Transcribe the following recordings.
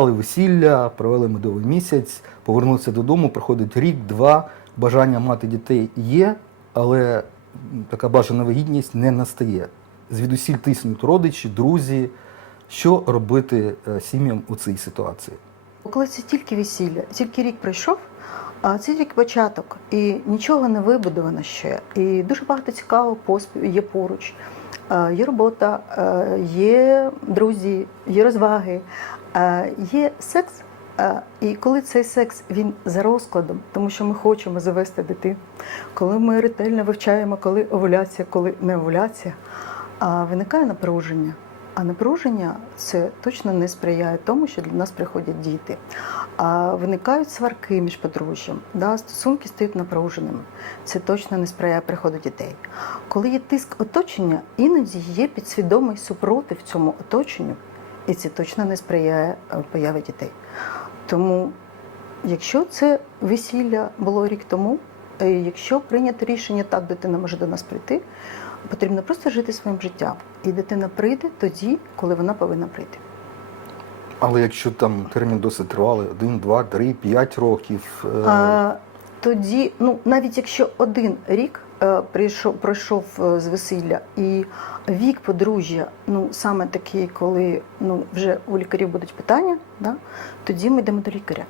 Відмічали весілля, провели медовий місяць, повернулися додому, проходить рік, два. Бажання мати дітей є, але така бажана вагітність не настає. Звідусіль тиснуть родичі, друзі. Що робити е, сім'ям у цій ситуації? Коли це тільки весілля, тільки рік пройшов, а це тільки початок, і нічого не вибудовано ще. І дуже багато цікавого поспів є поруч. Е, Є робота, е, є друзі, є розваги, е, є секс. І коли цей секс він за розкладом, тому що ми хочемо завести дитину, коли ми ретельно вивчаємо, коли овуляція, коли не овуляція, виникає напруження. А напруження це точно не сприяє тому, що до нас приходять діти. А виникають сварки між подружжям, да, стосунки стають напруженими. Це точно не сприяє приходу дітей. Коли є тиск оточення, іноді є підсвідомий супротив цьому оточенню, і це точно не сприяє е, появі дітей. Тому, якщо це весілля було рік тому, е, якщо прийнято рішення, так дитина може до нас прийти, потрібно просто жити своїм життям. І дитина прийде тоді, коли вона повинна прийти. Але якщо там термін досить тривалий, один, два, три, п'ять років. е, А, тоді, ну навіть якщо один рік е, прийшов, пройшов е, з весілля, і вік подружжя, ну саме такий, коли ну вже у лікарів будуть питання, да, тоді ми йдемо до лікаря.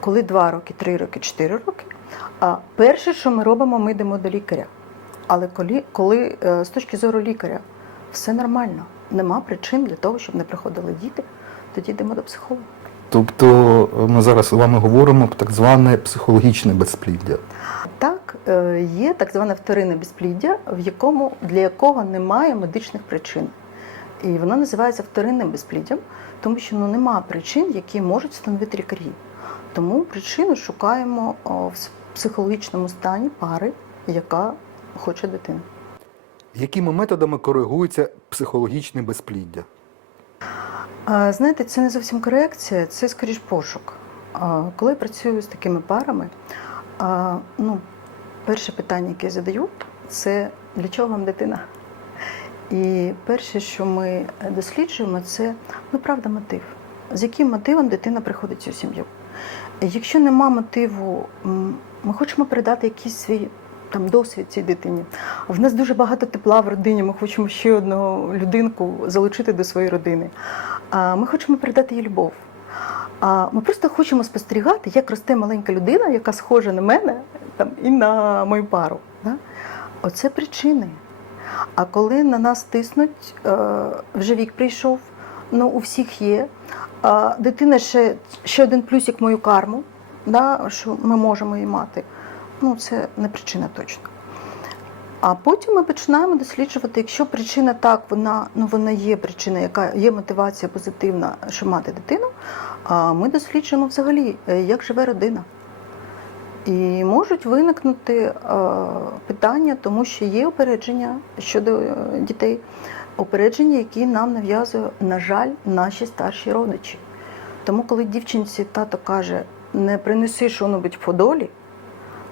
Коли два роки, три роки, чотири роки. А перше, що ми робимо, ми йдемо до лікаря. Але коли, коли з точки зору лікаря все нормально, нема причин для того, щоб не приходили діти, тоді йдемо до психолога. Тобто е, ми зараз з вами говоримо про так зване психологічне безпліддя. Так, е, є так зване вторинне безпліддя, в якому для якого немає медичних причин. І воно називається вторинним безпліддям, тому що ну немає причин, які можуть встановити лікарі. Тому причину шукаємо в психологічному стані пари, яка хоче дитину. Якими методами коригується психологічне безпліддя? Знаєте, це не зовсім корекція, це скоріш пошук. Коли я працюю з такими парами, ну, перше питання, яке я задаю, це для чого вам дитина? І перше, що ми досліджуємо, це ну, правда мотив. З яким мотивом дитина приходить в цю сім'ю? Якщо нема мотиву, ми хочемо передати якийсь свій там досвід цій дитині. В нас дуже багато тепла в родині. Ми хочемо ще одну людинку залучити до своєї родини. Ми хочемо передати їй любов. Ми просто хочемо спостерігати, як росте маленька людина, яка схожа на мене там, і на мою пару. Да? Оце причини. А коли на нас тиснуть, е, вже вік прийшов, ну у всіх є. Дитина ще, ще один плюсик мою карму, да, що ми можемо її мати. Ну, це не причина точно. А потім ми починаємо досліджувати, якщо причина так, вона ну вона є причина, яка є мотивація позитивна, що мати дитину. А ми досліджуємо взагалі, е, як живе родина. І можуть виникнути е, питання, тому що є опередження щодо е, дітей, опередження, які нам нав'язує, на жаль, наші старші родичі. Тому, коли дівчинці тато каже, не принеси що-небудь в подолі,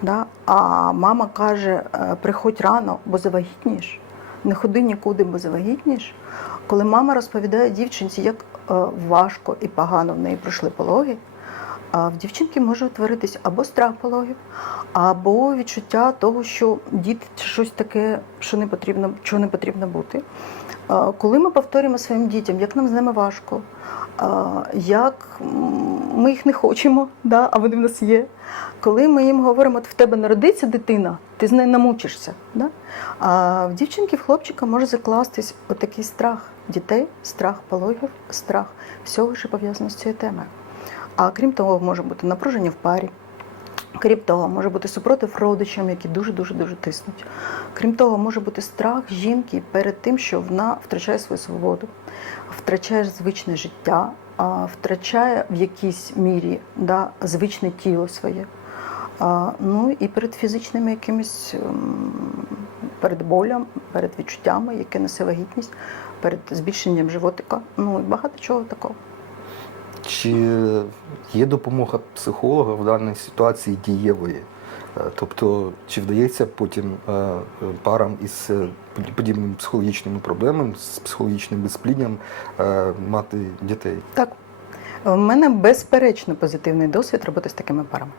да, а мама каже, «Е, приходь рано, бо завагітнієш, не ходи нікуди, бо завагітнієш. Коли мама розповідає дівчинці, як е, важко і погано в неї пройшли пологи, в дівчинки може утворитись або страх пологів, або відчуття того, що діти щось таке, що не потрібно, що не потрібно бути. Коли ми повторюємо своїм дітям, як нам з ними важко, як ми їх не хочемо, да, а вони в нас є. Коли ми їм говоримо, в тебе народиться дитина, ти з нею намучишся. Да? А в дівчинки, в хлопчика може закластись отакий страх дітей, страх пологів, страх всього, що пов'язано з цією темою. А крім того, може бути напруження в парі. Крім того, може бути супротив родичам, які дуже-дуже дуже тиснуть. Крім того, може бути страх жінки перед тим, що вона втрачає свою свободу, втрачає звичне життя, втрачає в якійсь мірі да, звичне тіло своє. А, Ну і перед фізичними якимись ем, перед болем, перед відчуттями, яке несе вагітність, перед збільшенням животика. Ну і багато чого такого. Чи є допомога психолога в даній ситуації дієвої? Е, Тобто, чи вдається потім е, парам із е, подібними психологічними проблемами, з психологічним безпліддям е, мати дітей? Так. У мене безперечно позитивний досвід роботи з такими парами.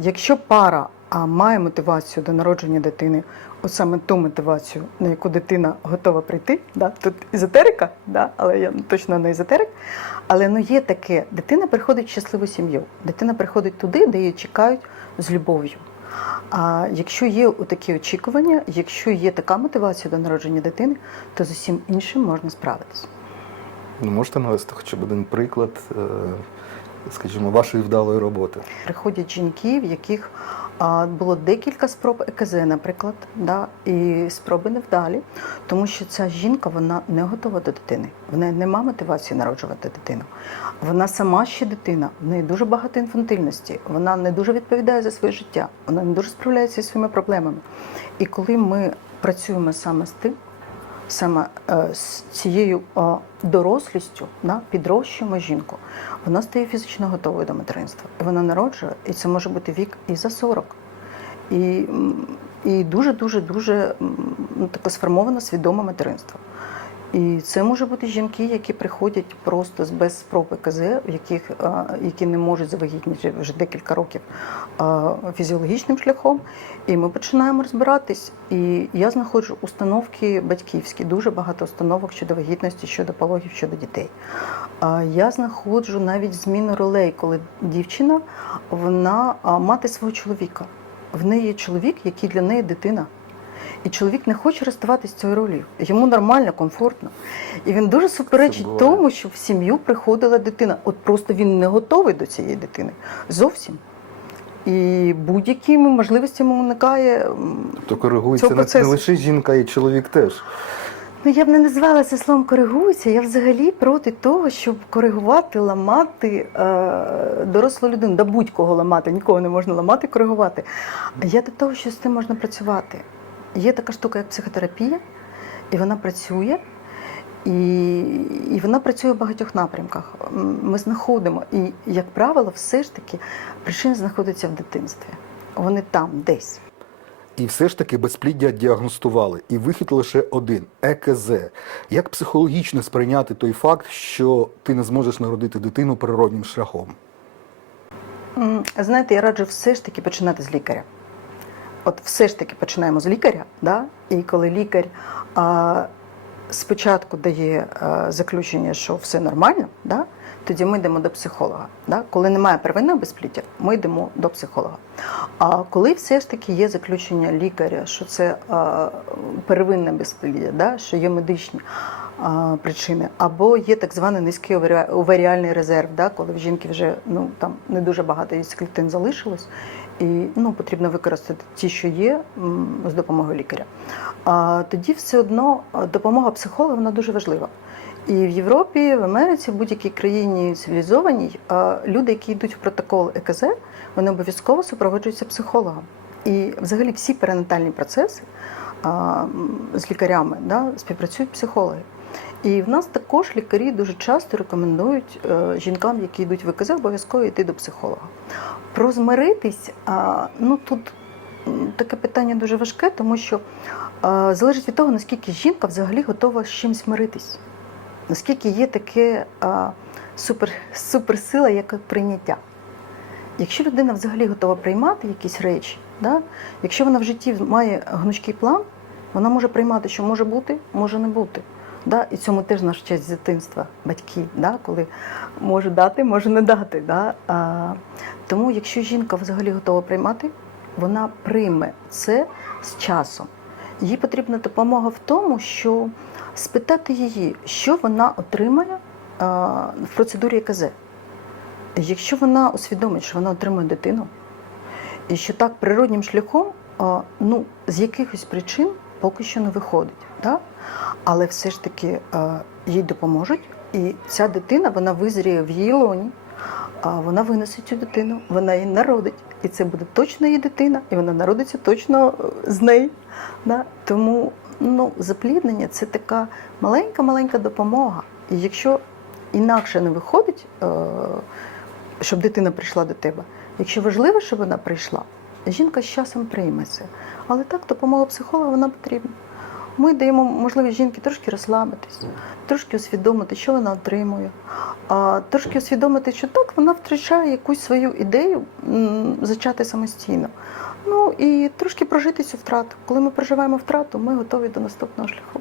Якщо пара має мотивацію до народження дитини, от саме ту мотивацію, на яку дитина готова прийти, да, тут езотерика, да, але я точно не езотерик. Але ну є таке: дитина приходить в щасливу сім'ю, дитина приходить туди, де її чекають з любов'ю. А якщо є такі очікування, якщо є така мотивація до народження дитини, то з усім іншим можна справитися. Ну, можете навести хоча б один приклад, е, скажімо, вашої вдалої роботи. Приходять жінки, в яких було декілька спроб ЕКЗ, наприклад, да, і спроби невдалі, тому що ця жінка вона не готова до дитини. В неї нема мотивації народжувати дитину. Вона сама ще дитина, в неї дуже багато інфантильності, вона не дуже відповідає за своє життя, вона не дуже справляється зі своїми проблемами. І коли ми працюємо саме з тим, саме е, з цією е, дорослістю да, підрощуємо жінку. Вона стає фізично готовою до материнства. І вона народжує, і це може бути вік і за 40. І, і дуже, дуже, дуже ну, таке сформоване свідоме материнство. І це може бути жінки, які приходять просто без спроб ЕКЗ, в яких, е, які не можуть завагітніти вже декілька років е, фізіологічним шляхом. І ми починаємо розбиратись. І я знаходжу установки батьківські, дуже багато установок щодо вагітності, щодо пологів, щодо дітей. Я знаходжу навіть зміну ролей, коли дівчина вона мати свого чоловіка. В неї є чоловік, який для неї дитина. І чоловік не хоче розставатися з цією ролью. Йому нормально, комфортно. І він дуже суперечить тому, щоб в сім'ю приходила дитина. От просто він не готовий до цієї дитини. Зовсім. І будь-якими можливостями уникає. То коригується Цього не, не лише жінка, і чоловік теж. Ну, я б не назвала це словом коригується. Я взагалі проти того, щоб коригувати, ламати е, дорослу людину. Да будь-кого ламати, нікого не можна ламати, коригувати. А я до того, що з тим можна працювати. Є така штука, як психотерапія, і вона працює. І, і вона працює в багатьох напрямках. Ми знаходимо, і, як правило, все ж таки причина знаходиться в дитинстві. Вони там, десь. І все ж таки безпліддя діагностували. І вихід лише один ЕКЗ. Як психологічно сприйняти той факт, що ти не зможеш народити дитину природнім шляхом? Знаєте, я раджу все ж таки починати з лікаря. От все ж таки починаємо з лікаря, да? і коли лікар а, спочатку дає а, заключення, що все нормально, да? тоді ми йдемо до психолога. Да? Коли немає первинного безпліддя, ми йдемо до психолога. А коли все ж таки є заключення лікаря, що це а, первинне безпліддя, да? що є медичні причини, або є так званий низький оварі- оваріальний резерв, да? коли в жінки вже ну, там не дуже багато яйцеклітин залишилось, і ну, потрібно використати ті, що є, з допомогою лікаря. А тоді все одно допомога психолога вона дуже важлива. І в Європі, в Америці, в будь-якій країні цивілізованій, люди, які йдуть в протокол ЕКЗ, вони обов'язково супроводжуються психологом. І взагалі всі перинатальні процеси з лікарями да, співпрацюють психологи. І в нас також лікарі дуже часто рекомендують е, жінкам, які йдуть в ЕКЗ, обов'язково йти до психолога. Про змиритись, ну тут таке питання дуже важке, тому що залежить від того, наскільки жінка взагалі готова з чимось миритись, наскільки є таке супер, суперсила, як прийняття. Якщо людина взагалі готова приймати якісь речі, да? якщо вона в житті має гнучкий план, вона може приймати, що може бути, може не бути. Да? І цьому теж наш честь з дитинства, батьки, да? коли може дати, може не дати. Да? А, тому, якщо жінка взагалі готова приймати, вона прийме це з часом. Їй потрібна допомога в тому, що спитати її, що вона отримає а, в процедурі ЕКЗ. Якщо вона усвідомить, що вона отримує дитину, і що так природнім шляхом, а, ну, з якихось причин поки що не виходить. Да? Але все ж таки а, їй допоможуть, і ця дитина вона визріє в її лоні, вона винесе цю дитину, вона її народить. І це буде точно її дитина, і вона народиться точно е, з нею. Да? Тому ну, запліднення це така маленька-маленька допомога. І якщо інакше не виходить, е, щоб дитина прийшла до тебе, якщо важливо, щоб вона прийшла, жінка з часом прийме це. Але так, допомога психолога вона потрібна. Ми даємо можливість жінки трошки розслабитись, трошки усвідомити, що вона отримує, трошки усвідомити, що так вона втрачає якусь свою ідею зачати самостійно. Ну і трошки прожити цю втрату. Коли ми проживаємо втрату, ми готові до наступного шляху.